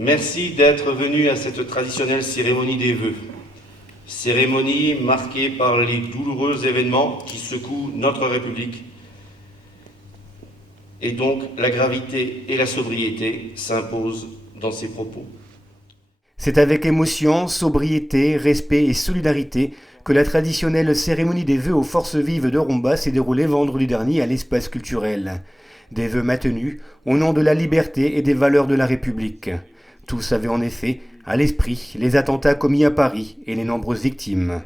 Merci d'être venu à cette traditionnelle cérémonie des vœux. Cérémonie marquée par les douloureux événements qui secouent notre République. Et donc la gravité et la sobriété s'imposent dans ces propos. C'est avec émotion, sobriété, respect et solidarité que la traditionnelle cérémonie des vœux aux forces vives de Romba s'est déroulée vendredi dernier à l'espace culturel. Des vœux maintenus au nom de la liberté et des valeurs de la République. Tous avaient en effet à l'esprit les attentats commis à Paris et les nombreuses victimes.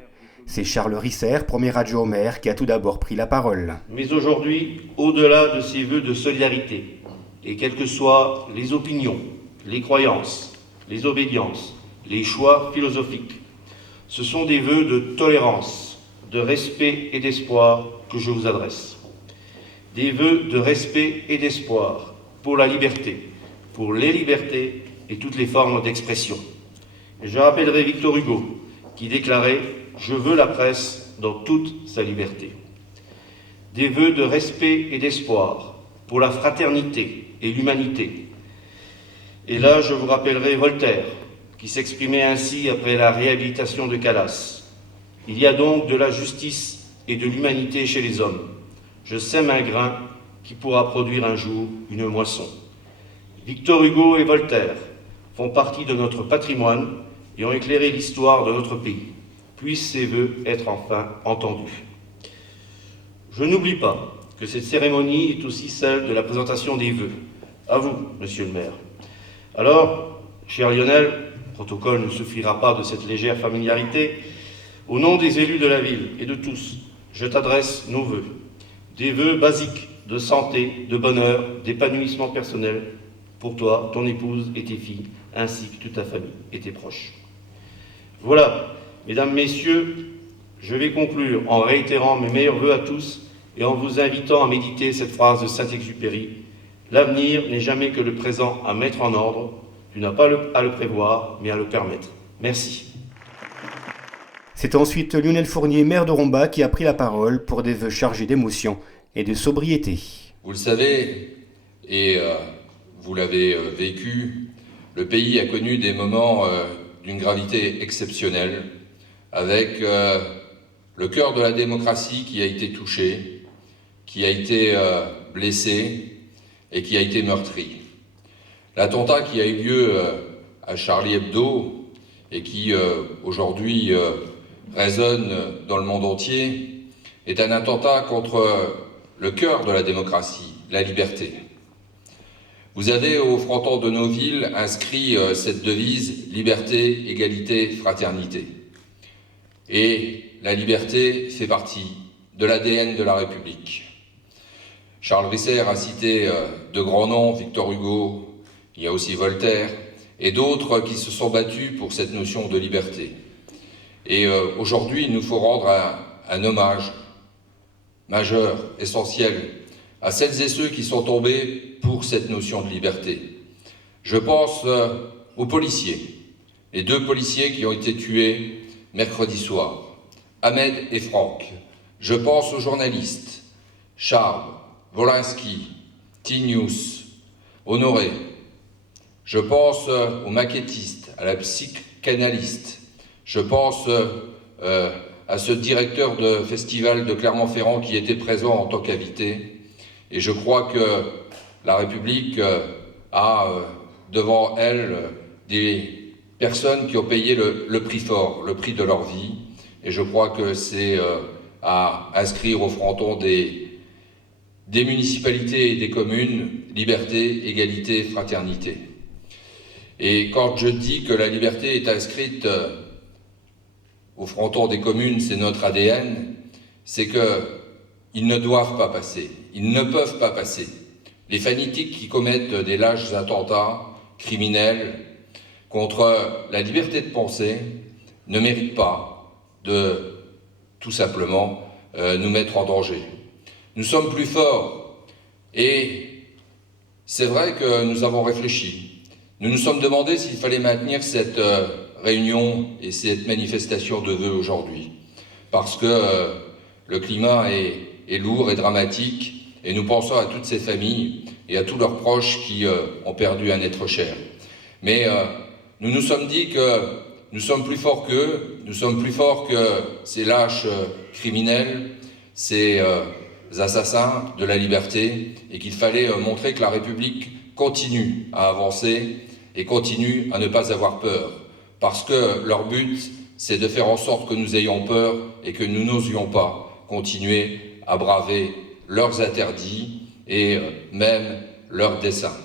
C'est Charles Risser, premier adjoint au maire, qui a tout d'abord pris la parole. Mais aujourd'hui, au-delà de ces vœux de solidarité, et quelles que soient les opinions, les croyances, les obédiences, les choix philosophiques, ce sont des vœux de tolérance, de respect et d'espoir que je vous adresse. Des vœux de respect et d'espoir pour la liberté, pour les libertés et toutes les formes d'expression. Je rappellerai Victor Hugo, qui déclarait « Je veux la presse dans toute sa liberté ». Des vœux de respect et d'espoir pour la fraternité et l'humanité. Et là, je vous rappellerai Voltaire, qui s'exprimait ainsi après la réhabilitation de Calas. Il y a donc de la justice et de l'humanité chez les hommes. Je sème un grain qui pourra produire un jour une moisson. Victor Hugo et Voltaire font partie de notre patrimoine et ont éclairé l'histoire de notre pays. Puissent ces vœux être enfin entendus. Je n'oublie pas que cette cérémonie est aussi celle de la présentation des vœux. À vous, monsieur le maire. Alors, cher Lionel, le protocole ne suffira pas de cette légère familiarité. Au nom des élus de la ville et de tous, je t'adresse nos vœux. Des vœux basiques de santé, de bonheur, d'épanouissement personnel pour toi, ton épouse et tes filles, ainsi que toute ta famille et tes proches. Voilà, mesdames, messieurs, je vais conclure en réitérant mes meilleurs vœux à tous et en vous invitant à méditer cette phrase de Saint-Exupéry. L'avenir n'est jamais que le présent à mettre en ordre. Tu n'as pas à le prévoir, mais à le permettre. Merci. C'est ensuite Lionel Fournier, maire de Romba, qui a pris la parole pour des vœux chargés d'émotion et de sobriété. Vous le savez, et vous l'avez vécu, le pays a connu des moments d'une gravité exceptionnelle, avec le cœur de la démocratie qui a été touché, qui a été blessé et qui a été meurtri. L'attentat qui a eu lieu à Charlie Hebdo et qui aujourd'hui résonne dans le monde entier est un attentat contre le cœur de la démocratie, la liberté. Vous avez au fronton de nos villes inscrit cette devise « Liberté, égalité, fraternité ». Et la liberté fait partie de l'ADN de la République. Charles Risser a cité de grands noms, Victor Hugo, il y a aussi Voltaire, et d'autres qui se sont battus pour cette notion de liberté. Et aujourd'hui, il nous faut rendre un hommage majeur, essentiel, à celles et ceux qui sont tombés pour cette notion de liberté. Je pense aux policiers, les 2 policiers qui ont été tués mercredi soir, Ahmed et Franck. Je pense aux journalistes, Charles, Wolinski, T-News, Honoré. Je pense aux maquettistes, à la psychanalyste. Je pense à ce directeur de festival de Clermont-Ferrand qui était présent en tant qu'invité. Et je crois que la République a devant elle des personnes qui ont payé le prix fort, le prix de leur vie. Et je crois que c'est à inscrire au fronton des municipalités et des communes, liberté, égalité, fraternité. Et quand je dis que la liberté est inscrite au fronton des communes, c'est notre ADN, c'est qu'ils ne doivent pas passer, ils ne peuvent pas passer. Les fanatiques qui commettent des lâches attentats criminels contre la liberté de penser ne méritent pas de, tout simplement, nous mettre en danger. Nous sommes plus forts et c'est vrai que nous avons réfléchi. Nous nous sommes demandé s'il fallait maintenir cette réunion et cette manifestation de vœux aujourd'hui, parce que le climat est lourd et dramatique, et nous pensons à toutes ces familles et à tous leurs proches qui ont perdu un être cher. Mais nous nous sommes dit que nous sommes plus forts qu'eux, nous sommes plus forts que ces lâches criminels, ces assassins de la liberté, et qu'il fallait montrer que la République continue à avancer et continue à ne pas avoir peur. Parce que leur but, c'est de faire en sorte que nous ayons peur et que nous n'osions pas continuer à braver leurs interdits et même leurs desseins.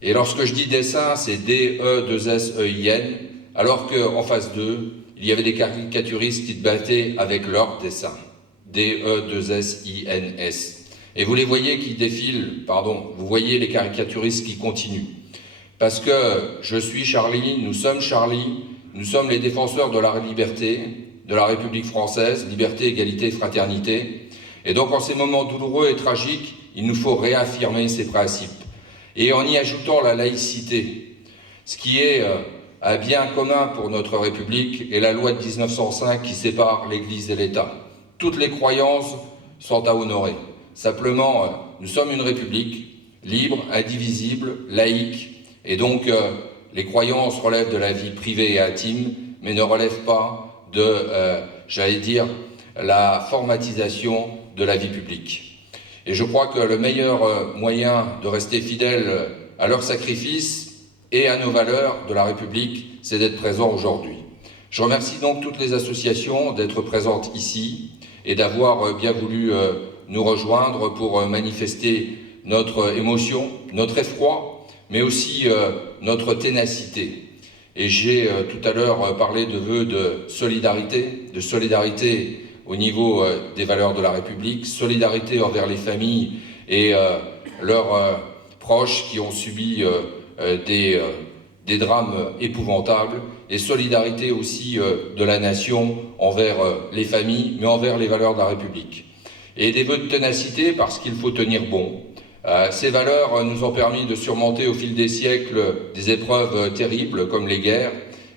Et lorsque je dis dessein, c'est D-E-2-S-E-I-N, alors qu'en face d'eux, il y avait des caricaturistes qui se battaient avec leurs dessins. D-E-2-S-I-N-S. Et vous les voyez qui défilent, vous voyez les caricaturistes qui continuent. Parce que je suis Charlie, nous sommes les défenseurs de la liberté, de la République française, liberté, égalité, fraternité. Et donc en ces moments douloureux et tragiques, il nous faut réaffirmer ces principes. Et en y ajoutant la laïcité, ce qui est un bien commun pour notre République et la loi de 1905 qui sépare l'Église et l'État. Toutes les croyances sont à honorer. Simplement, nous sommes une République libre, indivisible, laïque, et donc les croyances relèvent de la vie privée et intime, mais ne relèvent pas de, la formatisation de la vie publique. Et je crois que le meilleur moyen de rester fidèle à leur sacrifice et à nos valeurs de la République, c'est d'être présent aujourd'hui. Je remercie donc toutes les associations d'être présentes ici et d'avoir bien voulu nous rejoindre pour manifester notre émotion, notre effroi, mais aussi notre ténacité. Et j'ai tout à l'heure parlé de vœux de solidarité au niveau des valeurs de la République, solidarité envers les familles et leurs proches qui ont subi des drames épouvantables, et solidarité aussi de la nation envers les familles, mais envers les valeurs de la République. Et des vœux de ténacité parce qu'il faut tenir bon. Ces valeurs nous ont permis de surmonter au fil des siècles des épreuves terribles comme les guerres,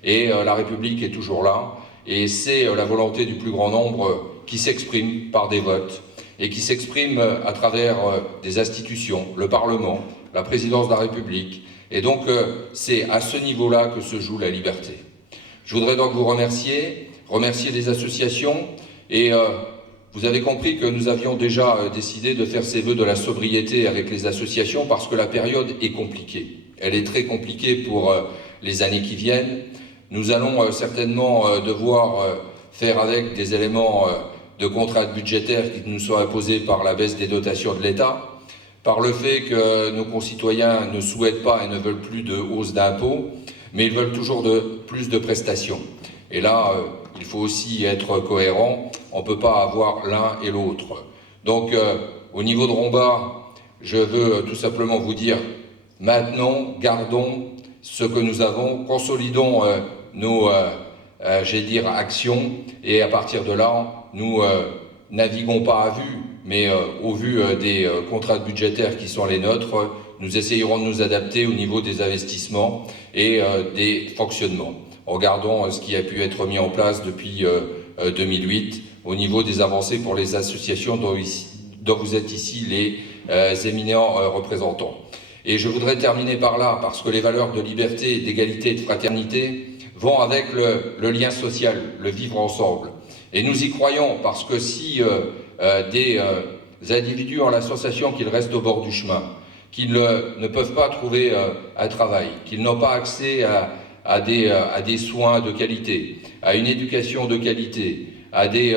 et la République est toujours là. Et c'est la volonté du plus grand nombre qui s'exprime par des votes et qui s'exprime à travers des institutions, le Parlement, la présidence de la République. Et donc c'est à ce niveau-là que se joue la liberté. Je voudrais donc vous remercier les associations, et vous avez compris que nous avions déjà décidé de faire ces vœux de la sobriété avec les associations parce que la période est compliquée. Elle est très compliquée pour les années qui viennent. Nous allons certainement devoir faire avec des éléments de contraintes budgétaires qui nous sont imposés par la baisse des dotations de l'État, par le fait que nos concitoyens ne souhaitent pas et ne veulent plus de hausse d'impôts, mais ils veulent toujours plus de prestations. Et là, il faut aussi être cohérent, on ne peut pas avoir l'un et l'autre. Donc, au niveau de Romba, je veux tout simplement vous dire, maintenant, gardons ce que nous avons, consolidons nos actions, et à partir de là, nous naviguons pas à vue, mais au vu des contraintes budgétaires qui sont les nôtres, nous essayerons de nous adapter au niveau des investissements et des fonctionnements. Regardons ce qui a pu être mis en place depuis 2008 au niveau des avancées pour les associations dont vous êtes ici les éminents représentants. Et je voudrais terminer par là, parce que les valeurs de liberté, d'égalité et de fraternité vont avec le lien social, le vivre ensemble. Et nous y croyons, parce que si des individus ont la sensation qu'ils restent au bord du chemin, qu'ils ne peuvent pas trouver un travail, qu'ils n'ont pas accès à des soins de qualité, à une éducation de qualité, à des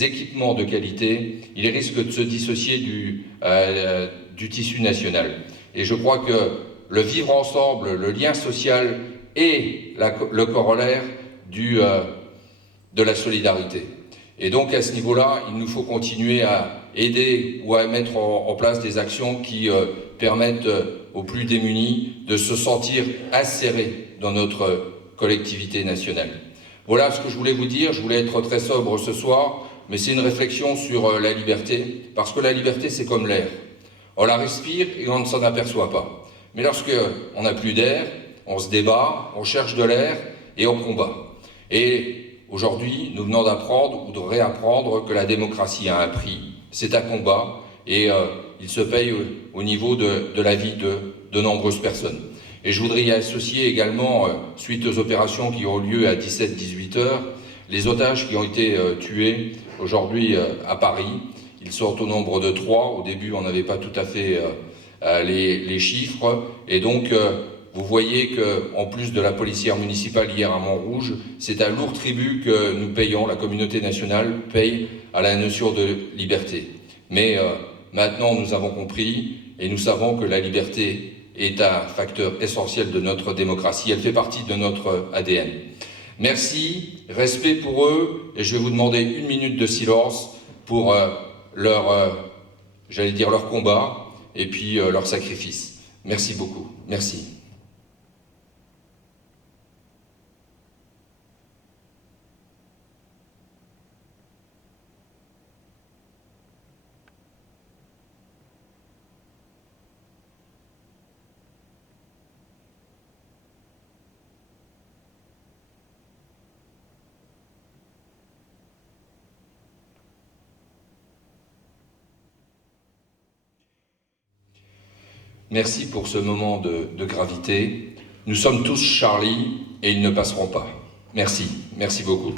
équipements de qualité, ils risquent de se dissocier du tissu national. Et je crois que le vivre ensemble, le lien social est le corollaire de la solidarité. Et donc à ce niveau-là, il nous faut continuer à aider ou à mettre en place des actions qui permettent aux plus démunis de se sentir insérés dans notre collectivité nationale. Voilà ce que je voulais vous dire. Je voulais être très sobre ce soir, mais c'est une réflexion sur la liberté, parce que la liberté, c'est comme l'air. On la respire et on ne s'en aperçoit pas. Mais lorsqu'on n'a plus d'air, on se débat, on cherche de l'air et on combat. Et aujourd'hui, nous venons d'apprendre ou de réapprendre que la démocratie a un prix. C'est un combat et il se paye au niveau de la vie de nombreuses personnes. Et je voudrais y associer également, suite aux opérations qui ont lieu à 17-18 heures, les otages qui ont été tués aujourd'hui à Paris. Ils sont au nombre de 3. Au début, on n'avait pas tout à fait les chiffres. Et donc, vous voyez qu'en plus de la policière municipale hier à Montrouge, c'est un lourd tribut que nous payons, la communauté nationale paye à la notion de liberté. Mais maintenant, nous avons compris et nous savons que la liberté est un facteur essentiel de notre démocratie. Elle fait partie de notre ADN. Merci, respect pour eux, et je vais vous demander 1 minute de silence pour j'allais dire leur combat et puis leur sacrifice. Merci beaucoup. Merci. Merci pour ce moment de gravité. Nous sommes tous Charlie et ils ne passeront pas. Merci, merci beaucoup.